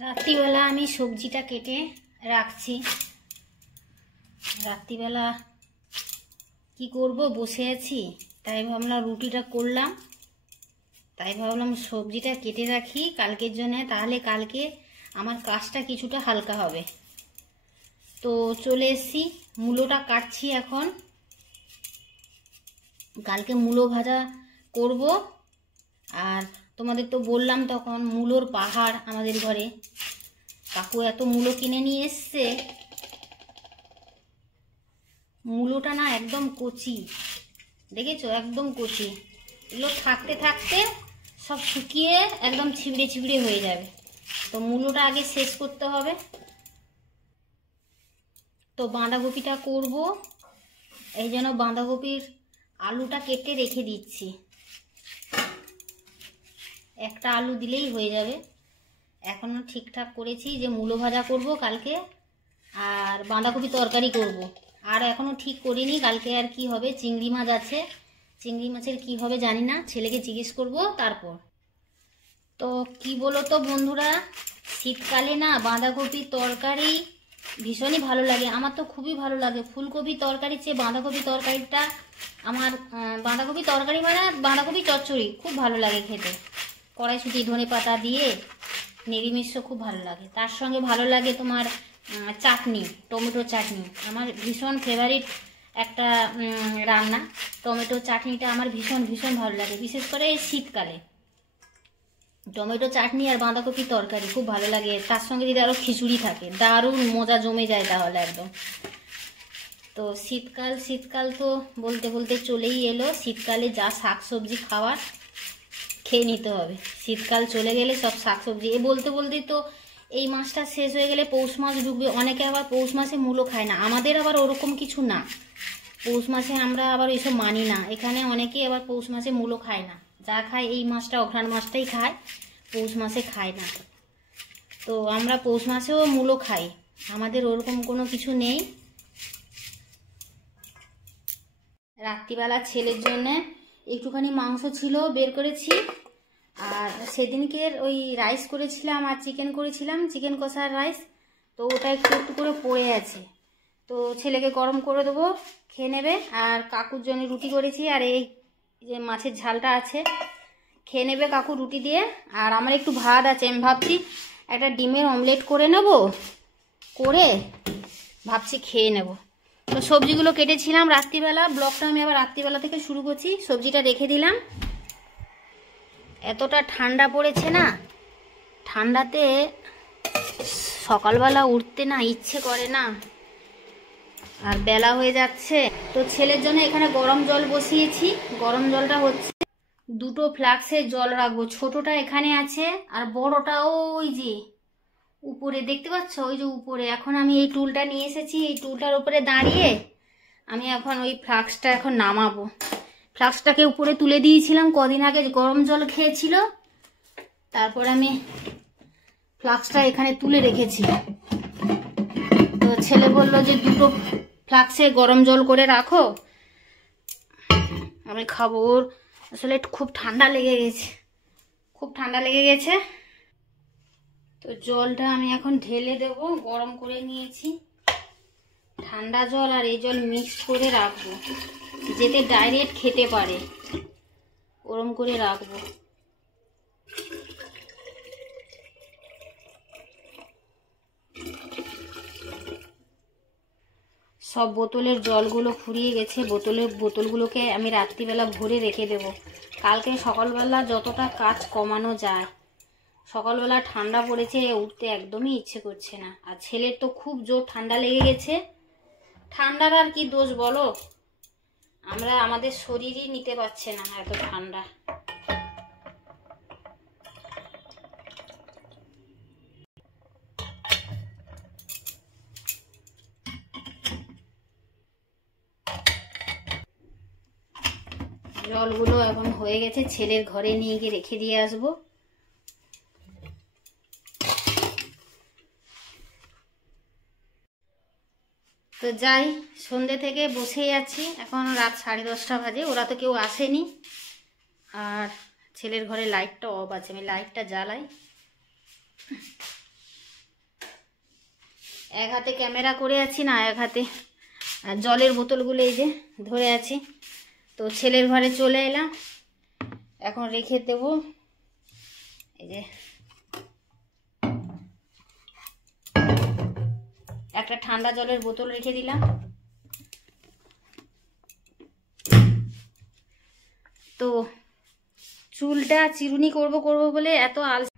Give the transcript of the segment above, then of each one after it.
রাত্রিবেলা আমি সবজিটা কেটে রাখছি। রাত্রিবেলা কি করব, বসে আছি, তাই ভাবলাম রুটিটা করলাম, তাই ভাবলাম সবজিটা কেটে রাখি কালকের জন্য, তাহলে কালকে আমার কাজটা কিছুটা হালকা হবে। তো চলে এসেছি, মূলোটা কাটছি এখন। কালকে মূলো ভাজা করব। আর তোমাদের তো বললাম তখন মূলোর পাহাড় আমাদের ঘরে, কাকু এত মূলো কিনে নিয়ে এসছে। মূলোটা না একদম কচি, দেখেছো, একদম কচি। এগুলো থাকতে থাকতে সব শুকিয়ে একদম ছিবড়ে ছিবড়ে হয়ে যাবে। তো মূলোটা আগে শেষ করতে হবে। তো বাঁধাকপিটা করব, এই জন্য বাঁধাকপির আলুটা কেটে রেখে দিচ্ছি। একটা আলু দিলেই হয়ে যাবে। এখনো ঠিকঠাক করেছি যে মূলো ভাজা করব কালকে, আর বাঁধাকপি তরকারি করব। আর এখনো ঠিক করিনি কালকে আর কি হবে। চিংড়ি মাছ আছে, চিংড়ি মাছের কি হবে জানি না, ছেলেকে জিজ্ঞেস করব তারপর। তো কি বলো তো বন্ধুরা, শীতকালে না বাঁধাকপির তরকারি ভীষণই ভালো লাগে। আমার তো খুবই ভালো লাগে। ফুলকপি তরকারির চেয়ে বাঁধাকপি তরকারিটা আমার, বাঁধাকপি তরকারি মানে বাঁধাকপি চচ্চড়ি খুব ভালো লাগে খেতে। কড়াইশুঁটি ধনে পাতা দিয়ে নিরামিষ খুব ভালো লাগে। তার সঙ্গে ভালো লাগে তোমার চাটনি, টমেটো চাটনি। আমার ভীষণ ফেভারিট একটা রান্না। টমেটো চাটনিটা আমার ভীষণ ভীষণ ভালো লাগে, বিশেষ করে শীতকালে। টমেটো চাটনি আর বাঁধাকপি তরকারি খুব ভালো লাগে। তার সঙ্গে যদি আরও খিচুড়ি থাকে, দারুণ মজা জমে যায় তাহলে একদম। তো শীতকাল শীতকাল তো বলতে বলতে চলেই এলো। শীতকালে যা শাকসবজি খাওয়ার খেয়ে নিতে হবে। শীতকাল চলে গেলে সব শাকসবজি, এ বলতে বলতেই তো এই মাসটা শেষ হয়ে গেলে পৌষ মাস ঢুকবে। অনেকে আবার পৌষ মাসে মূলো খায় না, আমাদের আবার ওরকম কিছু না। পৌষ মাসে আমরা আবার এইসব মানি না। এখানে অনেকেই আবার পৌষ মাসে মূলো খায় না, যা খায় এই মাসটা অঘ্রাণ মাসটাই খায়, পৌষ মাসে খায় না। তো আমরা পৌষ মাসেও মূলো খাই, আমাদের ওরকম কোনো কিছু নেই। রাত্রিবেলা ছেলের জন্য একটুখানি মাংস ছিল, বের করেছি। আর সেদিনকের ওই রাইস করেছিলাম আর চিকেন করেছিলাম, চিকেন কষার রাইস। তো ওটা একটু একটু করে পড়ে আছে, তো ছেলেকে গরম করে দেবো, খেয়ে নেবে। আর কাকুর জন্য রুটি করেছি, আর এই যে মাছের ঝালটা আছে, খেয়ে নেবে কাকু রুটি দিয়ে। আর আমার একটু ভাত আছে, আমি ভাবছি একটা ডিমের অমলেট করে নেব, করে ভাবছি খেয়ে নেব। তো সবজিগুলো কেটেছিলাম রাত্রিবেলা, ব্লগটা আমি আবার রাত্রিবেলা থেকে শুরু করছি। সবজিটা রেখে দিলাম। এতটা ঠান্ডা পড়েছে না, ঠান্ডাতে সকালবেলা উঠতে না ইচ্ছে করে না, আর বেলা হয়ে যাচ্ছে। তো ছেলের জন্য এখানে গরম জল বসিয়েছি। গরম জলটা হচ্ছে, দুটো ফ্লাক্সে জল রাখবো। ছোটটা এখানে আছে, আর বড়টা ওই যে উপরে দেখতে পাচ্ছ, ওই যে উপরে। এখন আমি এই টুলটা নিয়ে এসেছি, এই টুলটার উপরে দাঁড়িয়ে আমি এখন ওই ফ্লাক্সটা এখন নামাবো। ফ্লাক্সটাকে উপরে তুলে দিয়েছিলাম, কদিন আগে গরম জল খেয়েছিল, তারপর আমি ফ্লাক্সটা এখানে তুলে রেখেছি। তো ছেলে বলল যে দুটো ফ্লাক্সে গরম জল করে রাখো, আমি খাবো। ওর আসলে খুব ঠান্ডা লেগে গেছে, খুব ঠান্ডা লেগে গেছে। তো জলটা আমি এখন ঢেলে দেব, গরম করে নিয়েছি। ঠান্ডা জল আর এই জল মিক্স করে রাখবো, যাতে ডাইরেক্ট খেতে পারে, ওরম করে রাখবো। সব বোতলের জলগুলো ফুরিয়ে গেছে। বোতলগুলোকে আমি রাত্রিবেলা ভরে রেখে দেব, কালকে সকালবেলা যতটা কাজ কমানো যায়। সকালবেলা ঠান্ডা পড়েছে, উঠতে একদমই ইচ্ছে করছে না। আর ছেলের তো খুব জোর ঠান্ডা লেগে গেছে। ঠান্ডার আর কি দোষ বলো, আমরা আমাদের শরীরই নিতে পারছে না এত ঠান্ডা। জলগুলো এখন হয়ে গেছে, ছেলের ঘরে নিয়ে গিয়ে রেখে দিয়ে আসবো। তো যাই, সন্ধ্যে থেকে বসেই আছি, এখন রাত 10:30 বাজে, ওরা তো কেউ আসেনি। আর ছেলের ঘরে লাইটটা অফ আছে, আমি লাইটটা জ্বালাই। এক হাতে ক্যামেরা করে আছি, না এক হাতে জলের বোতলগুলো এই যে ধরে আছি। তো ছেলের ঘরে চলে এলাম, এখন রেখে দেব। এই যে একটা ঠান্ডা জলের বোতল রেখে দিলাম। তো চুলটা চিরুনি করব বলে এত আলসে।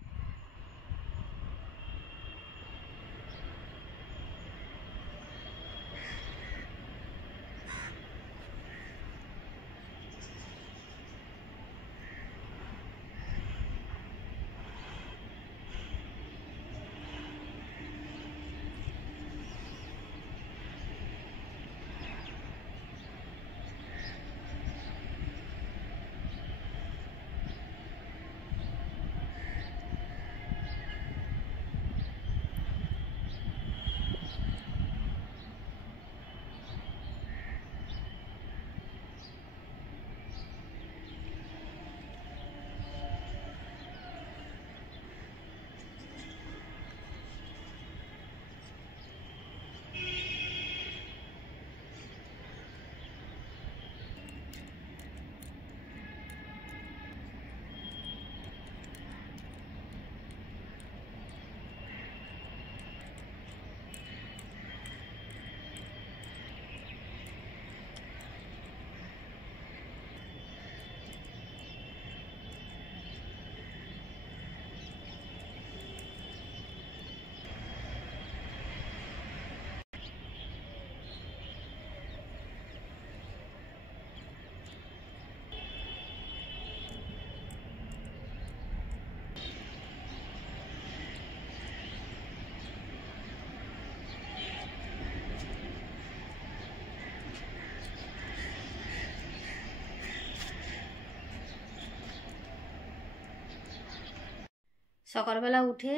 সকালবেলা উঠে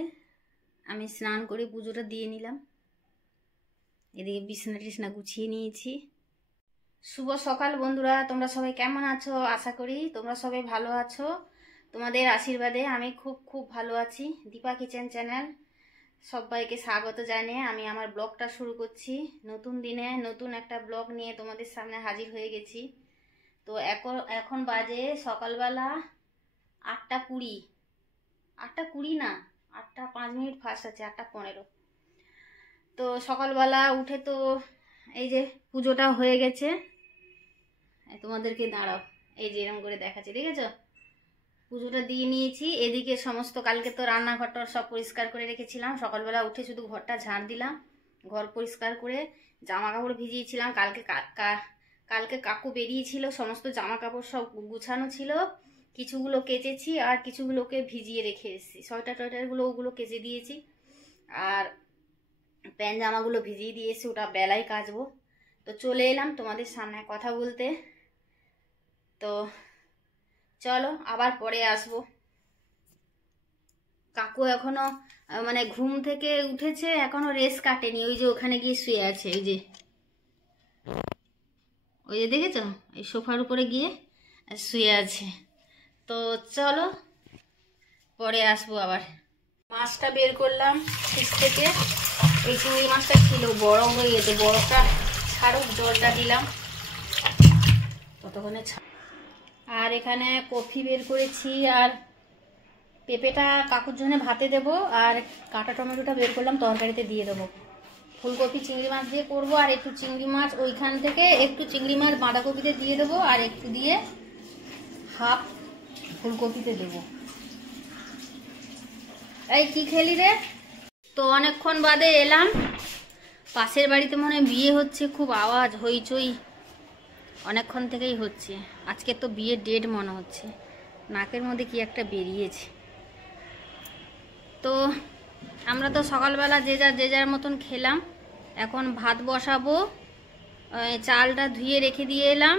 আমি স্নান করে পুজোটা দিয়ে নিলাম। এদিকে বিছানা টিছনা গুছিয়ে নিয়েছি। শুভ সকাল বন্ধুরা, তোমরা সবাই কেমন আছো? আশা করি তোমরা সবাই ভালো আছো। তোমাদের আশীর্বাদে আমি খুব খুব ভালো আছি। দীপা কিচেন চ্যানেল সবাইকে স্বাগত জানিয়ে আমি আমার ব্লগটা শুরু করছি। নতুন দিনে নতুন একটা ব্লগ নিয়ে তোমাদের সামনে হাজির হয়ে গেছি। তো এখন বাজে সকালবেলা 8:20, 8:20 না, 8:05 ফার্স্ট আছে, 8:15। তো সকালবেলা উঠে তো এই যে পুজোটা হয়ে গেছে। তোমাদেরকে দাঁড়াও, এই যে এরকম করে দেখাচ্ছি, দেখেছো? পুজোটা দিয়ে নিয়েছি। এদিকে সমস্ত কালকে তো রান্নাঘরটা সব পরিষ্কার করে রেখেছিলাম। সকালবেলা উঠে শুধু ঘরটা ঝাড় দিলাম, ঘর পরিষ্কার করে জামা কাপড় ভিজিয়েছিলাম। কালকে কাকু বেরিয়েছিল, সমস্ত জামা কাপড় সব গুছানো ছিল। কিছুগুলো কেচেছি আর কিছুগুলোকে ভিজিয়ে রেখে এসেছি। সোয়েটার টোয়েটারগুলো ওগুলো কেচে দিয়েছি, আর প্যান্ট জামাগুলো ভিজিয়ে দিয়েছি, ওটা বেলায় কাচবো। তো চলে এলাম তোমাদের সামনে কথা বলতে। তো চলো আবার পরে আসবো। কাকু এখনো মানে ঘুম থেকে উঠেছে, এখনো রেস্ট কাটেনি। ওই যে ওখানে গিয়ে শুয়ে আছে, ওই যে দেখেছো, এই সোফার উপরে গিয়ে শুয়ে আছে। তো চলো পরে আসবো আবার। মাছটা বের করলাম ফ্রিজ থেকে। এই চিংড়ি মাছটা ছিল বরফ হয়ে গেছে, বরফটা ছাড়ুক, জলটা দিলাম ততক্ষণে। আর এখানে কফি বের করেছি, আর পেঁপেটা কাকুর জন্য ভাতে দেব, আর কাটা টমেটোটা বের করলাম তরকারিতে দিয়ে দেবো। ফুলকপি চিংড়ি মাছ দিয়ে করবো, আর একটু চিংড়ি মাছ ওইখান থেকে একটু চিংড়ি মাছ বাঁধাকপিতে দিয়ে দেবো, আর একটু দিয়ে হাফ ফুলকপিতে দেবো। এই কি খেলি রে? তো অনেকক্ষণ বাদে এলাম। পাশের বাড়িতে মনে হয় বিয়ে হচ্ছে, খুব আওয়াজ হইচই অনেকক্ষণ থেকেই হচ্ছে। আজকে তো বিয়ের ডেট মনে হচ্ছে, নাকের মধ্যে কি একটা বেরিয়েছে। তো আমরা তো সকালবেলা যে যার মতন খেলাম। এখন ভাত বসাবো। চালটা ধুয়ে রেখে দিয়ে এলাম,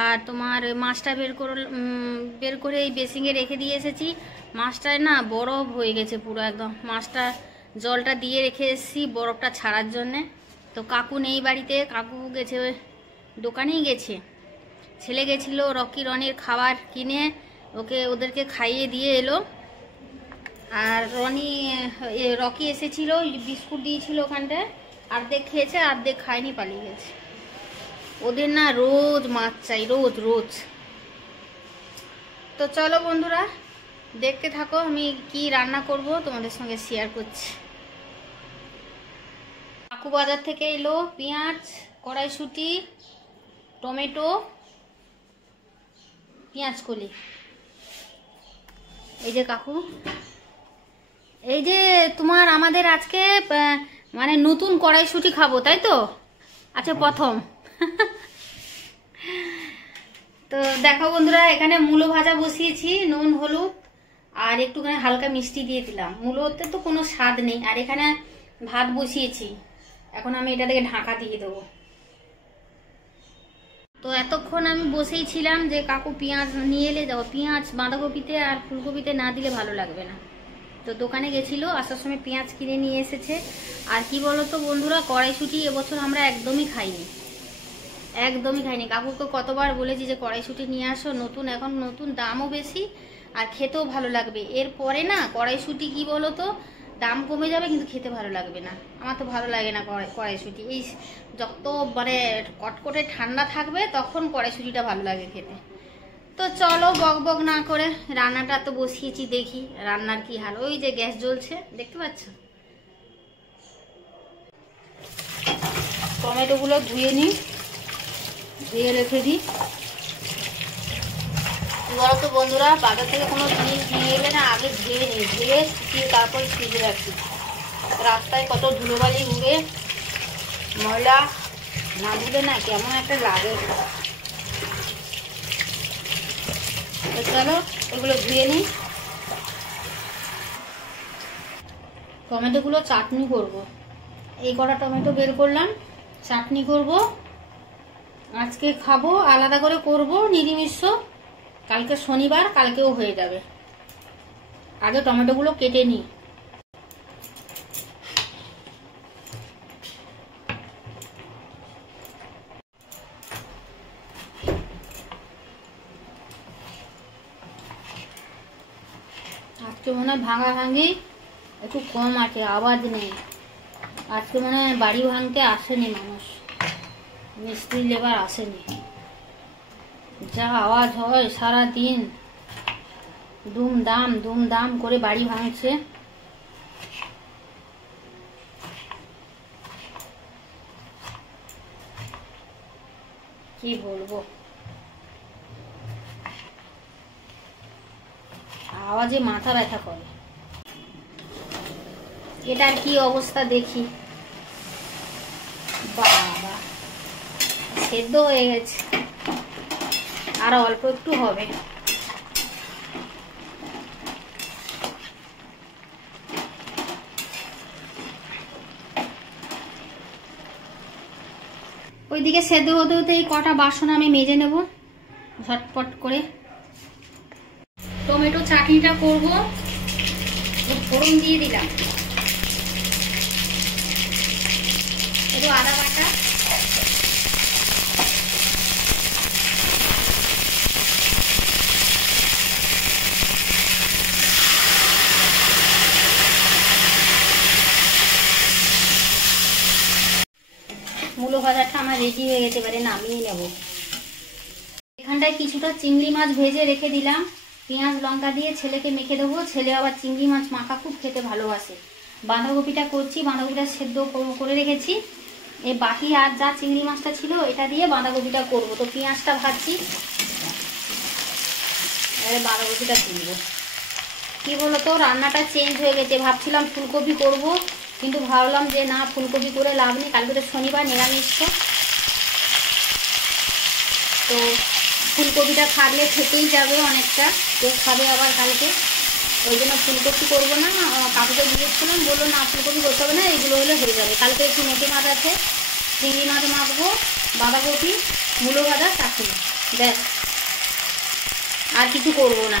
আর তোমার মাছটা বের করে এই বেসিংয়ে রেখে দিয়ে এসেছি। মাছটায় না বরফ হয়ে গেছে পুরো একদম। মাছটা জলটা দিয়ে রেখে এসেছি বরফটা ছাড়ার জন্যে। তো কাকু নেই বাড়িতে, কাকু গেছে দোকানেই গেছে। ছেলে গেছিলো রকি রনির খাবার কিনে, ওদেরকে খাইয়ে দিয়ে এলো। আর রকি এসেছিল, বিস্কুট দিয়েছিল ওখানটায়, অর্ধেক খেয়েছে, অর্ধেক খায়নি, পালিয়ে গেছে। ওদের না রোজ মাছ চাই, রোজ রোজ। তো চলো বন্ধুরা, দেখতে থাকো আমি কি রান্না করব, তোমাদের সঙ্গে শেয়ার করছি। কাকু বাজার থেকে এলো পেঁয়াজ, কড়াইশুঁটি, টমেটো, পেঁয়াজ কলি। এই যে কাকু, এই যে তোমার আমাদের আজকে মানে নতুন কড়াইশুঁটি খাবো, তাই তো? আচ্ছা, প্রথম। তো দেখো বন্ধুরা, এখানে মূলো ভাজা বসিয়েছি, নুন হলুদ আর একটুখানি হালকা মিষ্টি দিয়ে দিলাম। মূলোতে তো কোনো স্বাদ নেই। আর এখানে ভাত বসিয়েছি, এখন আমি এটাকে ঢাকা দিয়ে দেবো। তো এতক্ষণ আমি বসেই ছিলাম যে কাকু পেঁয়াজ নিয়ে এলে যাবো। পেঁয়াজ বাঁধাকপিতে আর ফুলকপিতে না দিলে ভালো লাগবে না। তো দোকানে গেছিলো, আসার সময় পেঁয়াজ কিনে নিয়ে এসেছে। আর কি বলতো বন্ধুরা, কড়াইশুঁটি এবছর আমরা একদমই খাইনি, একদমই খাইনি। কাকুকে কতবার বলেছি যে কড়াইশুঁটি নিয়ে আসো, নতুন, এখন নতুন, দামও বেশি আর খেতেও ভালো লাগবে। এরপরে না কড়াইশুঁটি কি বলতো, দাম কমে যাবে কিন্তু খেতে ভালো লাগবে না। আমার তো ভালো লাগে না কড়াইশুঁটি। এই যত মানে কটকটে ঠান্ডা থাকবে তখন কড়াইশুঁটিটা ভালো লাগে খেতে। তো চলো বক বক না করে রান্নাটা তো বসিয়েছি, দেখি রান্নার কি হাল। ওই যে গ্যাস জ্বলছে, দেখতে পাচ্ছ। টমেটোগুলো ধুয়ে নিই, ধুয়ে রেখে দিই। বলতো বন্ধুরা, বাজার থেকে কোনো জিনিস নিয়ে এলে না আগে ধুয়ে নিই, ধুয়ে শুকিয়ে তারপর ফ্রিজে রাখি। রাস্তায় কত ধুলোবালি উড়ে, ময়লা না ধুলে না কেমন একটা লাগে। তো চলো এগুলো ধুয়ে নিই। টমেটোগুলো চাটনি করব। এই কটা টমেটো বের করলাম, চাটনি করব। আজকে খাবো, আলাদা করে করব নিরামিষ। কালকে শনিবার, কালকেও হয়ে যাবে। আগে টমেটোগুলো কেটে নিই। আজকে মনে হয় ভাঙা ভাঙি একটু কম আছে, আওয়াজ নেই। আজকে মনে হয় বাড়ি ভাঙতে আসেনি মানুষ, মিস্ত্রি লেবার আসেনি। যা আওয়াজ হয় সারাদিন, দুমদাম দুমদাম করে বাড়ি ভাঙছে। কি বলবো, আওয়াজে মাথা ব্যথা করে। এটার কি অবস্থা দেখি। বাবা, সেদ্ধ হয়ে গেছে, আর অল্প একটু হবে। ওইদিকে সেদ্ধ হতে হতে এই কটা বাসন আমি মেজে নেব ঝটপট করে। টমেটো চাটনিটা করব, ফোড়ন দিয়ে দিলাম, একটু আদা বাটা, মূলো ভাজাটা আমার রেডি হয়ে গেছে, এবারে নামিয়ে নেব। এখানটায় কিছুটা চিংড়ি মাছ ভেজে রেখে দিলাম, পেঁয়াজ লঙ্কা দিয়ে ছেলেকে মেখে দেবো। ছেলে আবার চিংড়ি মাছ মাখা খুব খেতে ভালোবাসে। বাঁধাকপিটা করছি, বাঁধাকপিটা সেদ্ধ করে রেখেছি। এই বাকি আর যা চিংড়ি মাছটা ছিল এটা দিয়ে বাঁধাকপিটা করবো। তো পেঁয়াজটা ভাজছি, এবারে বাঁধাকপিটা তুলবো। কি বলতো, রান্নাটা চেঞ্জ হয়ে গেছে। ভাবছিলাম ফুলকপি করব, কিন্তু ভাবলাম যে না, ফুলকপি করে লাভ নেই, কালকে তো শনিবার, নিরামিষ। তো ফুলকপিটা থাকলে থেকেই যাবে অনেকটা, কেউ খাবে আবার কালকে, ওই জন্য ফুলকপি করবো না। কাকুকে জিজ্ঞেস করলাম, বললো না ফুলকপি করতে হবে না, এইগুলো হলে হয়ে যাবে। কালকে একটু মেটে মাছ আছে, চিংড়ি মাছ মাখবো, বাঁধাকপি, মূলো ভাজা, চাটনি, ব্যাস, আর কিছু করবো না।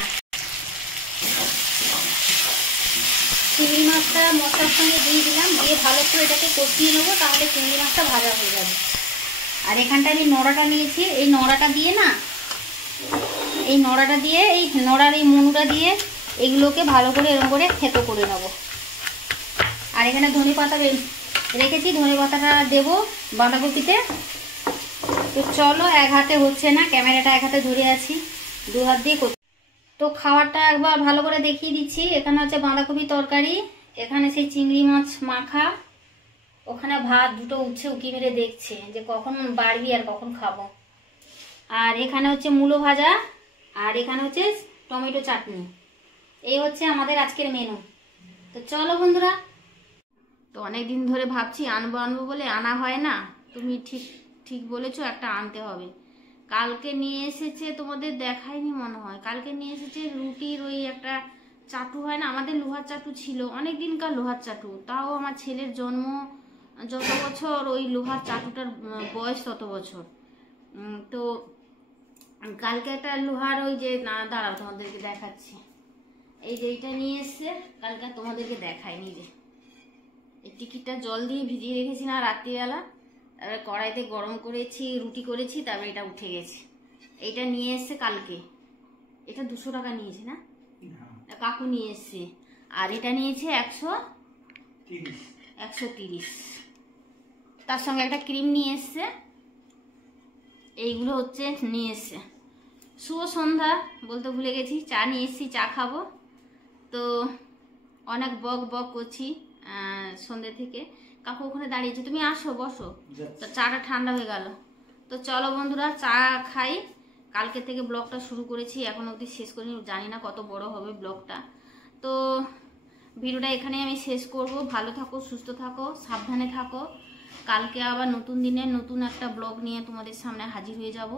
চিংড়ি মাছটা মশলার সঙ্গে দিয়ে দিলাম, দিয়ে ভালো করে এটাকে কষিয়ে নেবো, তাহলে চিংড়ি মাছটা ভাজা হয়ে যাবে। আর এখানটা আমি নড়াটা নিয়েছি, এই নড়াটা দিয়ে না, এই নড়াটা দিয়ে, এই নড়ার এই মনুটা দিয়ে এইগুলোকে ভালো করে এরকম করে থেতো করে নেবো। আর এখানে ধনে পাতা রেখেছি, ধনে পাতাটা দেবো বাঁধাকপিতে। তো চলো, এক হাতে হচ্ছে না, ক্যামেরাটা এক হাতে ধরে আছি, দু হাত দিয়ে করছি। তো খাবারটা একবার ভালো করে দেখিয়ে দিচ্ছি। এখানে হচ্ছে বাঁধাকপি তরকারি, এখানে সেই চিংড়ি মাছ মাখা, ওখানে ভাত দুটো উঠছে, উকি মেরে দেখছে যে কখন বাড়বি আর কখন খাবো। আর এখানে হচ্ছে মূলো ভাজা, আর এখানে হচ্ছে টমেটো চাটনি। এই হচ্ছে আমাদের আজকের মেনু। তো চলো বন্ধুরা। তো অনেক দিন ধরে ভাবছি আনবো আনবো বলে আনা হয় না। তুমি ঠিক বলেছো, একটা আনতে হবে। কালকে নিয়ে এসেছে, তোমাদের দেখায়নি মনে হয়, কালকে নিয়ে এসেছে রুটির ওই একটা চাটু হয় না, আমাদের লোহার চাটু ছিল অনেক দিনকার লোহার চাটু, তাও আমার ছেলের জন্ম যত বছর ওই লোহার চাটুটার বয়স তত বছর। তো কালকে একটা লোহার ওই যে, না দাঁড়াও তোমাদেরকে দেখাচ্ছি, এই যে এইটা নিয়ে এসছে কালকে, তোমাদেরকে দেখায়নি। যে এই টিকিটটা জল দিয়ে ভিজিয়ে রেখেছি না রাত্রিবেলা, তারপরে কড়াইতে গরম করেছি, রুটি করেছি, তারপরে এটা উঠে গেছে। এইটা নিয়ে এসছে কালকে, এটা 200 টাকা নিয়েছে না, কাকু নিয়ে এসছে। আর এটা নিয়েছে 130। তার সঙ্গে একটা ক্রিম নিয়ে এসছে। এইগুলো হচ্ছে নিয়ে এসছে। শুভ সন্ধ্যা বলতে ভুলে গেছি, চা নিয়ে এসছি, চা খাবো। তো অনেক বক করছি সন্ধ্যে থেকে। কাকু ওখানে দাঁড়িয়েছে, তুমি আসো বসো। তো চাটা ঠান্ডা হয়ে গেল। তো চলো বন্ধুরা, চা খাই। কালকে থেকে ব্লগটা শুরু করেছি, এখন অবধি শেষ করিনি, জানি না কত বড় হবে ব্লগটা। তো ভিডিওটা এখানে আমি শেষ করব। ভালো থাকো, সুস্থ থাকো, সাবধানে থাকো। কালকে আবার নতুন দিনে নতুন একটা ব্লগ নিয়ে তোমাদের সামনে হাজির হয়ে যাব,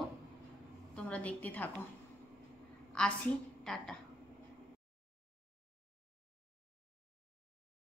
তোমরা দেখতে থাকো। আসি, টাটা।